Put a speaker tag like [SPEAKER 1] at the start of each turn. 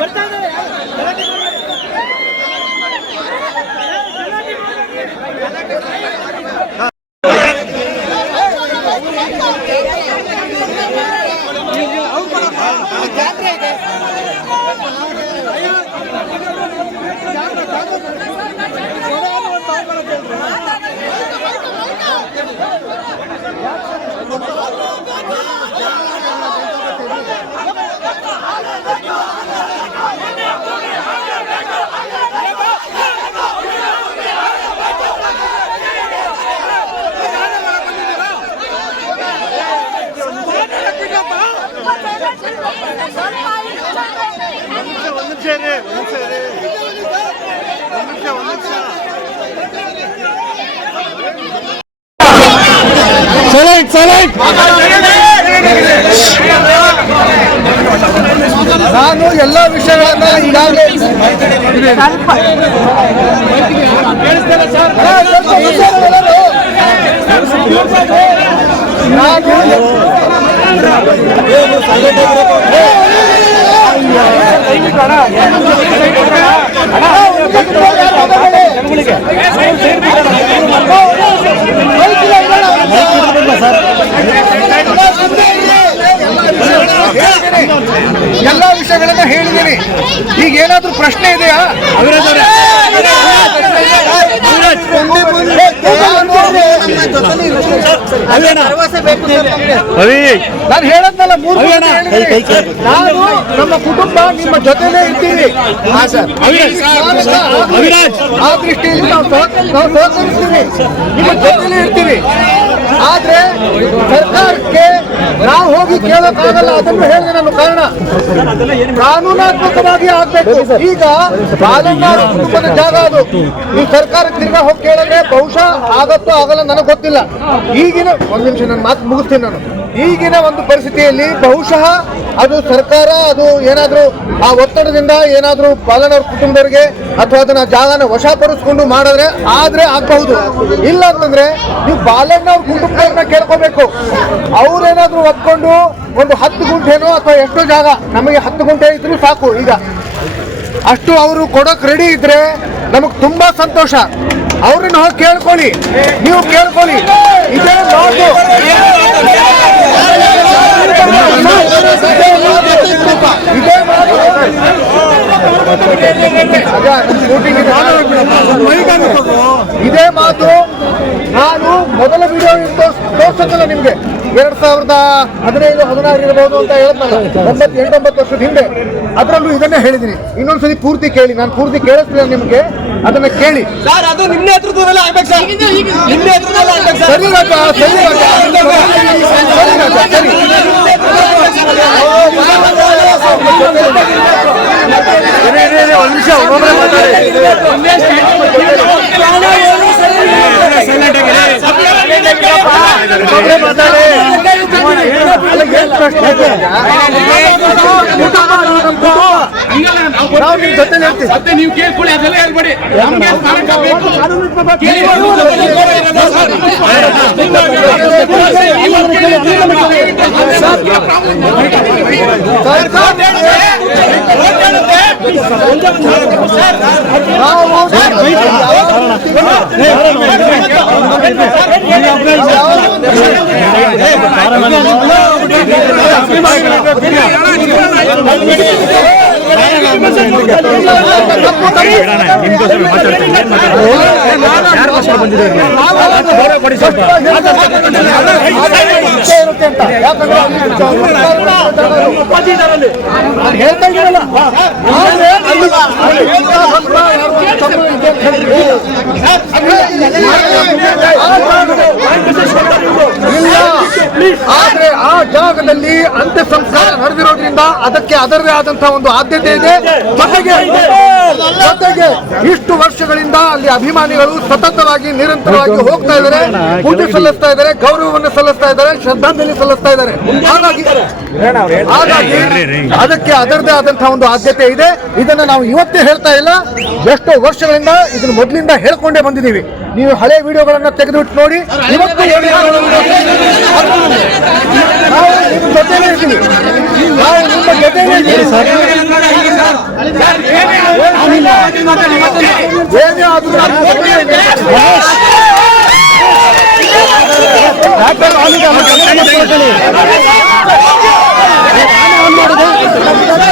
[SPEAKER 1] ಬರ್ತಾ ನಿಮಿಷ ಇರಿ ಒಂದು ನಿಮಿಷ ಇರಿ ಒಂದು ನಿಮಿಷ ಒಂದು ನಿಮಿಷ ಸೈಲೆಂಟ್ ಸೈಲೆಂಟ್ ನಾನು ಎಲ್ಲ ವಿಷಯಗಳನ್ನ ಈಗಾಗಲೇ ಎಲ್ಲ ಈಗ ಏನಾದ್ರೂ ಪ್ರಶ್ನೆ ಇದೆಯಾ? ನಾನು ಹೇಳದ್ನಲ್ಲ ಮೂರು. ನಾನು ನಮ್ಮ ಕುಟುಂಬ ನಿಮ್ಮ ಜೊತೆಲೇ ಇದ್ದೀವಿ. ಆ ದೃಷ್ಟಿಯಲ್ಲಿ ನಾವು ಸಹಕರಿಸ್ತೀವಿ. ನಿಮ್ಮ ಜೊತೆಲೇ ಇರ್ತೀವಿ. ಆದ್ರೆ ಸರ್ಕಾರಕ್ಕೆ ನಾವು ಹೋಗಿ ಕೇಳೋಕ್ಕಾಗಲ್ಲ, ಅದನ್ನು ಹೇಳಿದೆ ನಾನು ಕಾರಣ. ಕಾನೂನಾತ್ಮಕವಾಗಿ ಆಗ್ಬೇಕು. ಈಗ ಬಾಲಣ್ಣ ಅವ್ರ ಕುಟುಂಬದ ಜಾಗ ಅದು. ಈ ಸರ್ಕಾರ ತಿರ್ಗಾ ಹೋಗಿ ಕೇಳಿದ್ರೆ ಬಹುಶಃ ಆಗತ್ತೋ ಆಗಲ್ಲ ನನಗೆ ಗೊತ್ತಿಲ್ಲ. ಈಗಿನ ಒಂದ್ ನಿಮಿಷ, ನನ್ನ ಮಾತು ಮುಗಿಸ್ತೀನಿ ನಾನು. ಈಗಿನ ಒಂದು ಪರಿಸ್ಥಿತಿಯಲ್ಲಿ ಬಹುಶಃ ಅದು ಸರ್ಕಾರ, ಅದು ಏನಾದರೂ ಆ ಒತ್ತಡದಿಂದ ಏನಾದರೂ ಪಾಲನವ್ರ ಕುಟುಂಬದವರಿಗೆ ಅಥವಾ ಅದನ್ನ ಜಾಗನ ವಶಪಡಿಸ್ಕೊಂಡು ಮಾಡಿದ್ರೆ ಆದ್ರೆ ಆಗಬಹುದು. ಇಲ್ಲ ಅಂತಂದ್ರೆ ನೀವು ಬಾಲಣ್ಣ ಅವ್ರ ಕೇಳ್ಕೋಬೇಕು. ಅವ್ರೇನಾದ್ರೂ ಒಪ್ಕೊಂಡು ಒಂದು ಹತ್ತು ಗುಂಟೆನೋ ಅಥವಾ ಎಷ್ಟೋ ಜಾಗ ನಮಗೆ ಹತ್ತು ಗುಂಟೆ ಇದ್ರು ಸಾಕು ಈಗ. ಅಷ್ಟು ಅವರು ಕೊಡೋಕೆ ರೆಡಿ ಇದ್ರೆ ನಮಗ್ ತುಂಬಾ ಸಂತೋಷ. ಅವ್ರನ್ನ ಹೋಗಿ ಕೇಳ್ಕೊಳ್ಳಿ. ನೀವು ಕೇಳ್ಕೊಳ್ಳಿ. ಇದೇ ಮಾತು ಇದೇ ಮಾತು ನಾನು ಮೊದಲ ವಿಡಿಯೋ ತೋರ್ಸಕ್ಕಲ್ಲ ನಿಮ್ಗೆ. ಎರಡ್ ಸಾವಿರದ ಹದಿನೈದು, ಹದಿನಾರು ಇರಬಹುದು ಅಂತ ಹೇಳ್ತಾರೆ ಒಂಬತ್ತು ಎಂಟೊಂಬತ್ತು ವರ್ಷದ ಹಿಂದೆ. ಅದರಲ್ಲೂ ಇದನ್ನೇ ಹೇಳಿದ್ದೀನಿ. ಇನ್ನೊಂದ್ಸರಿ ಪೂರ್ತಿ ಕೇಳಿ. ನಾನು ಪೂರ್ತಿ ಕೇಳಿಸ್ತೀನಿ ನಿಮಗೆ. ಅದನ್ನ ಕೇಳಿ.
[SPEAKER 2] ಸರ್ ಅದು ನಿಮ್ಮ ನೇತೃತ್ವದಲ್ಲಿ ಆಗ್ಬೇಕು ಸರ್. ನಿಮ್ಮ ನೇತೃತ್ವದಲ್ಲಿ ಆಗ್ಬೇಕು ಸರ್.
[SPEAKER 1] ಸರಿ ರಾಜ ಸರಿ ರಾಜ. ಸರಿ ರಾಜ. ಸರಿ ಒಂದು ನಿಮಿಷ ಒಬ್ಬೊಬ್ಬರೇ ಮಾತಾಡಿ. ಒಬ್ಬೊಬ್ಬರೇ ಮಾತಾಡಿ ಅಲ್ಲಿಗೆ ಏನ್ ಪ್ರಶ್ನೆ ಇದೆ? ಕುಟುಂಬ ಅದು ನಮ್ಮ ಕುಟುಂಬ. ನಾವು ನಿಮ್ ಜೊತೆ ಇರ್ತೀವಿ
[SPEAKER 3] ಮತ್ತೆ ನೀವು ಕೇಳ್ಕೊಳ್ಳಿ ಅದೆಲ್ಲ ಹೇಳ್ಬೇಡಿ ನಮ್ಗೆ ಸ್ಥಾನಕ್ಕೆ ಬೇಕು
[SPEAKER 1] ಇರುತ್ತೆ ಅಂತ ಯಾಕಂದ್ರೆ ನಾನು ಹೇಳ್ತಾ ಇದ್ದೀನಲ್ಲ ಆದ್ರೆ ಅಲ್ಲಿ- ಅಲ್ಲಿ ಇಂಥ ಹಬ್ಬ ಯಾರು ತಪ್ಪು ಇದೆ ಅಂತ ಹೇಳಿದ್ರೆ ಆ ಜಾಗದಲ್ಲಿ- ಇಲ್ಲ ಆದ್ರೆ ಆ ಜಾಗದಲ್ಲಿ ಅಂತ್ಯ ಸಂಸ್ಕಾರ ನಡೆದಿರೋದ್ರಿಂದ ಅದಕ್ಕೆ ಅದರದೇ ಆದಂತಹ ಒಂದು ಆದ್ಯತೆ ಇದೆ. ಜೊತೆಗೆ ಜೊತೆಗೆ ಇಷ್ಟು ವರ್ಷಗಳಿಂದ ಅಲ್ಲಿ ಅಭಿಮಾನಿಗಳು ಸತತವಾಗಿ ನಿರಂತರವಾಗಿ ಹೋಗ್ತಾ ಇದ್ದಾರೆ. ಪೂಜೆ ಸಲ್ಲಿಸ್ತಾ ಇದ್ದಾರೆ, ಗೌರವವನ್ನು ಸಲ್ಲಿಸ್ತಾ ಇದ್ದಾರೆ, ಶ್ರದ್ಧಾಂಜಲಿ ಸಲ್ಲಿಸ್ತಾ ಇದ್ದಾರೆ. ಹಾಗಾಗಿ ಹಾಗಾಗಿ ಅದಕ್ಕೆ ಅದರದೇ ಆದಂತಹ ಒಂದು ಆದ್ಯತೆ ಇದೆ. ಇದನ್ನ ನಾವು ಇವತ್ತೇ ಹೇಳ್ತಾ ಇಲ್ಲ. ಎಷ್ಟೋ ವರ್ಷಗಳಿಂದ ಇದನ್ನು ಮೊದಲಿಂದ ಹೇಳ್ಕೊಂಡೇ ಬಂದಿದ್ದೀವಿ. ನೀವು ಹಳೆ ವಿಡಿಯೋಗಳನ್ನ ತೆಗೆದು ನೋಡಿ. ಇವತ್ತು ಏನಾದ್ರು ನಾವು ನಿಮ್ಮ ಜೊತೆನೇ ಇರ್ತೀವಿ ನಾವು ನಿಮ್ಮ ಜೊತೆನೇ ಇರ್ತೀವಿ ಏನೇ ಆದ್ರೂ
[SPEAKER 2] ವಾಲ್ಮೀಕಿ